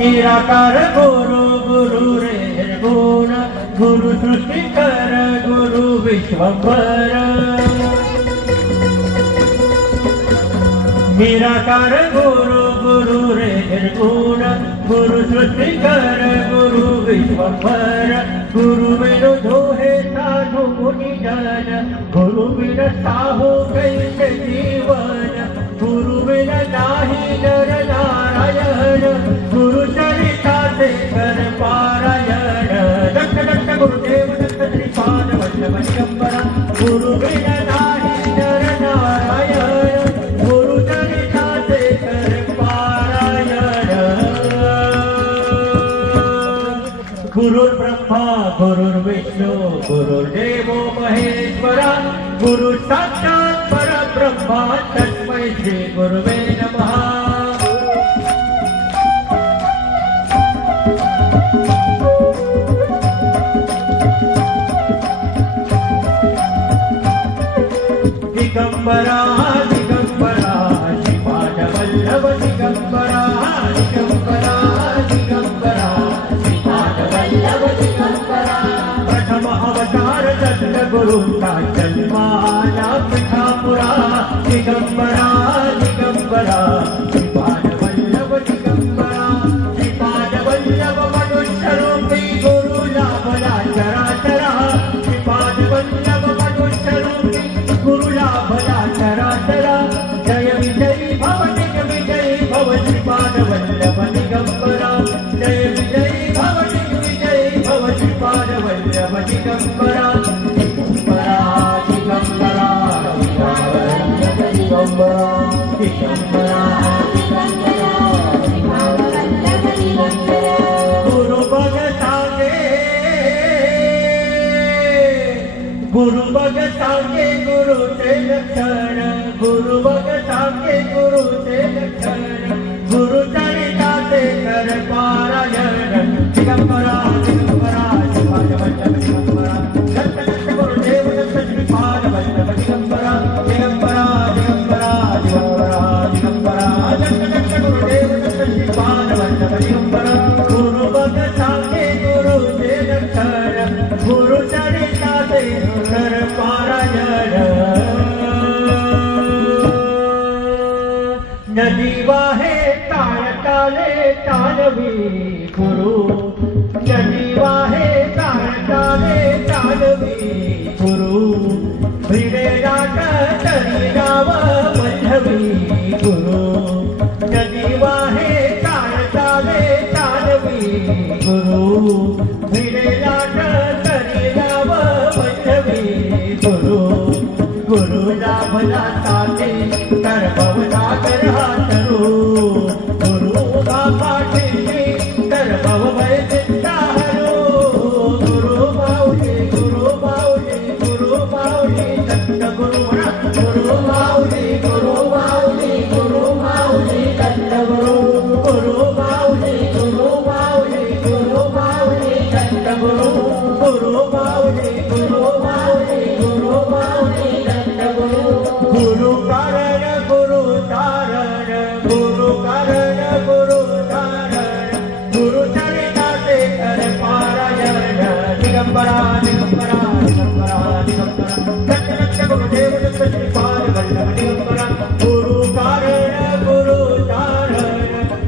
निराकार गुरु गुरु रे निर्गुण गुरु सृष्टिकर गुरु विश्वंभर निराकार गुरु गुरु रे निर्गुण गुरु सृष्टिकर गुरु विश्वंभर गुरु बिनु दोहे साधु मुनि जन गुरु बिन साहू कैसे जीवन गुरु बिन नाही नर नारायण गुरु चरिता से कर पारायण दत्त दत्त गुरुदेव दत्त श्रीपाद वल्लभ दिगंबरा गुरु बिन नाही नर नारायण गुरु चरिता से कर पारायण गुरुर् ब्रह्मा गुरुर्विष्णु गुरुर्देवो महेश्वरा गुरु साक्षात् परब्रह्मा तस्मै श्री गुरुवे नमः दिगंबरा दिगंबरा श्रीपाद वल्लभ दिगंबरा दिगंबरा दिगंबरा श्रीपाद वल्लभ दिगंबरा प्रथम अवतार दत्त गुरुंचा जन्माला पिठापुरा दिगंबरा दिगंबरा श्रीपाद वल्लभ दिगंबरा श्रीपाद वल्लभ मनुष्य रूपी गुरु लाभला चराचरा श्रीपाद वल्लभ मनुष्य रूपी गुरुला भला चराचरा जय विजयी भव दिग विजयी भव श्रीपाद वल्लभ दिगंबरा जय विजयी भव दिग विजयी भव श्रीपाद वल्लभ दिगंबरा दिगंबरा दिगंबरा दिगंबरा दिगंबरा गुरु भगतांगे गुरु भगतांगे गुरु ते लक्षण गुरु भगतांगे गुरु ते लक्षण गुरु चरिता ते कर पारायण दिगंबरा दिगंबरा श्रीपाद वल्लभ दिगंबरा दत्त दत्त गुरुदेव दत्त श्रीपाद वल्लभ दिगंबरा दिगंबरा दिगंबरा दिगंबरा दिगंबरा दत्त दत्त गुरुदेव दत्त श्रीपाद वल्लभ दिगंबरा गुरु भगतांगे गुरु ते लक्षण गुरु चरिता ते कर पारायण नदी वाहे ताळ ताले तालवी गुरु नदी वाहे ताळ ताले तालवी गुरु भिडे राट तरी गाव वल्लभी गुरु नदी वाहे ताळ ताले तालवी गुरु भिडे राट तरी गाव वल्लभी गुरु गुरु लाभला साथे तर भवसागर हातरू गुरु बापाठी तर भव भय चिंता हरो गुरु माऊली गुरु माऊली गुरु माऊली दत्त गुरु म्हणा गुरु माऊली गुरु माऊली गुरु माऊली दत्त गुरु गुरु माऊली गुरु माऊली गुरु माऊली दत्त गुरु गुरु माऊली गुरु माऊली गुरु माऊली दत्त गुरु गुरु कारण गुरु तारण गुरु कारण गुरु तारण गुरु चरिता ते कर पारायण दिगंबरा दिगंबरा दिगंबरा दिगंबरा दत्त दत्त गुरुदेव दत्त श्रीपाद वल्लभ दिगंबरा गुरु कारण गुरु तारण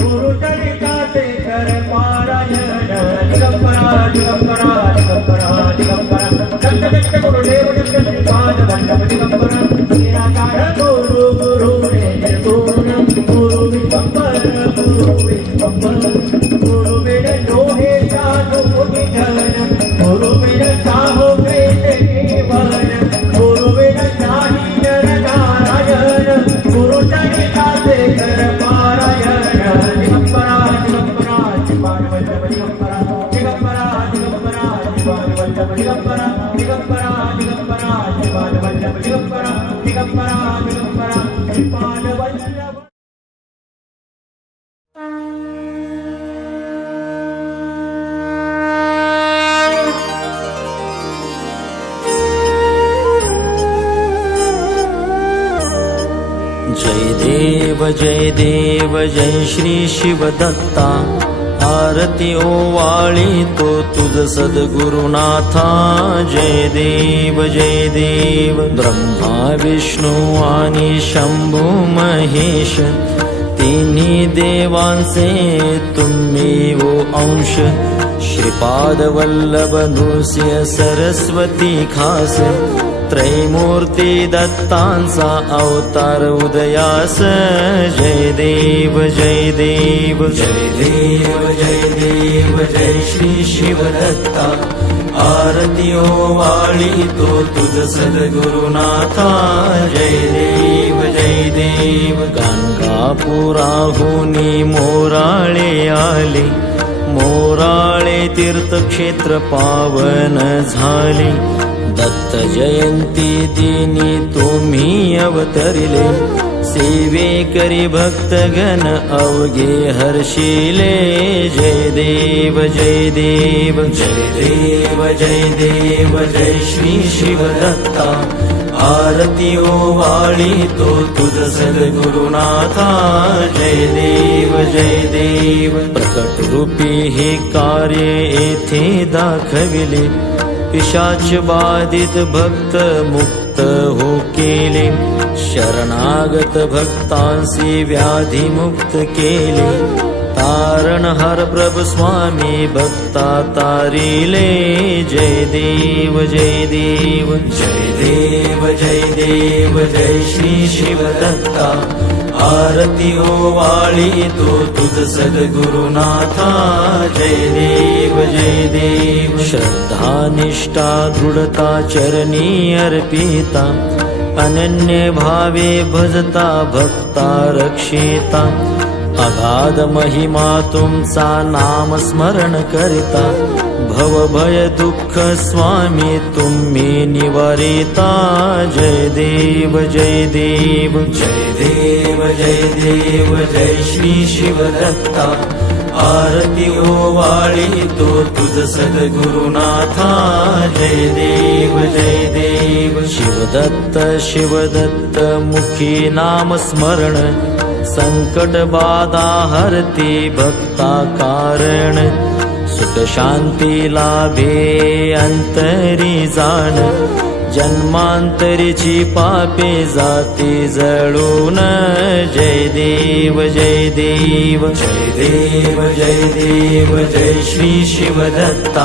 गुरु चरिता ते कर पारायण दिगंबरा दिगंबरा दिगंबरा दिगंबरा दत्त दत्त गुरुदेव दत्त श्रीपाद वल्लभ दिगंबरा निराकार गुरु गुरु रे निर्गुण गुरु विश्वंभर गुरु विश्वंभर गुरु बिन दोहे साधु मुनि जन गुरु बिन साहू कैसे जीवन गुरु बिन नाही नर नारायण गुरु चरिता से कर पारायण दिगंबरा दिगंबरा श्रीपाद वल्लभ दिगंबरा दिगंबरा दिगंबरा श्रीपाद वल्लभ दिगंबरा दिगंबरा दिगंबरा श्रीपाद वल्लभ दिगंबरा दिगंबरा दिगंबरा श्रीपाद वल्लभ जय देव जय श्री शिव दत्ता आरती ओवाळी तो तुझ सद्गुरुनाथा. जय देव जय देव. ब्रह्मा विष्णू आणि शंभू महेश तिन्ही देवांचे तुम्ही वो अंश. श्रीपाद वल्लभ नृसिंह सरस्वती खास त्रैमूर्ती दत्तांचा अवतार उदयास. जय देव जय देव. जय देव जय देव. जय श्री शिवदत्ता. आरती ओवाळी तो तुझ सद्गुरुनाथा. जय देव जय देव. गाणगापुराहुनी मोराळे आले, मोराळे तीर्थक्षेत्र पावन झाले. दत्त जयंती दिनी तुम्ही अवतरिले, सेवे करी भक्तगण अवघे हर्षिले. जय देव जय देव. जय देव जय देव. जय श्री शिवदत्ता. आरती ओवाळी तो तुझ सद्गुरुनाथा. जय देव जय देव. प्रकट रूपी हे कार्य येथे दाखविले, पिशाच बाधित भक्त मुक्त हो केले. शरणागत भक्तांसी व्याधी मुक्त केले. तारणहार प्रभु स्वामी भक्ता तारिले. जय देव जय देव. जय देव जय देव. जय श्री शिवदत्ता. आरती ओवाळी तो तुझ सद्गुरुनाथा. जय देव जय देव. श्रद्धा निष्ठा दृढता चरणी अर्पिता, अनन्य भावे भजता भक्ता रक्षिता. अगाध महिमा तुमचा नाम स्मरण करिता, भवभय दुःख स्वामी तुम्ही निवारिता. जय देव जय देव. जय देव जय देव. जय श्री शिवदत्ता. आरती ओवाळी तो तुझ सद्गुरुनाथा. जय देव जय देव. शिवदत्त शिवदत्त मुखी नाम स्मरण, संकट बाधा हरती भक्ता कारण. सुख शांती लाभे अंतरी जाण, जन्मांतरीची पापे जाती जळून. जय देव जय देव. जय देव जय देव. जय श्री शिवदत्ता.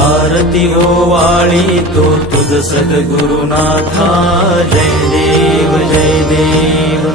आरती ओवाळी तो तुझ सद्गुरुनाथा. जय देव जय देव.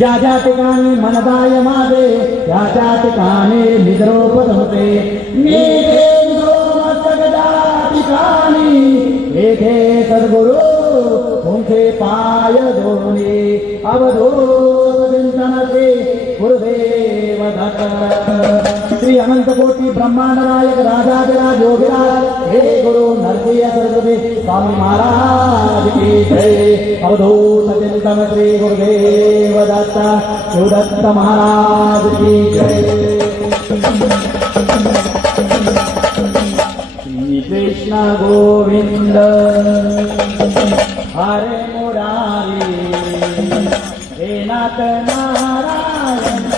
ज्या ज्या ठिकाणी मनदाय माझे त्या त्या ठिकाणी निद्रोपद होते मस्तक ज्या ठिकाणी येथे सद्गुरु तुमचे पाय धोणे अवधूत चिंतनते गुरुदेव दत्त श्री अनंत कोटी ब्रह्मांड नायक राजाधिराज योगीराज हे गुरु नरसिंह सरस्वती स्वामी महाराज की जय अवधूत चिंतन श्री गुरुदेव दत्त शिवदत्त महाराज की जय श्री कृष्ण गोविंद हरे मुरारी हे नाथ नारायण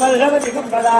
वल्लभ दिगंबरा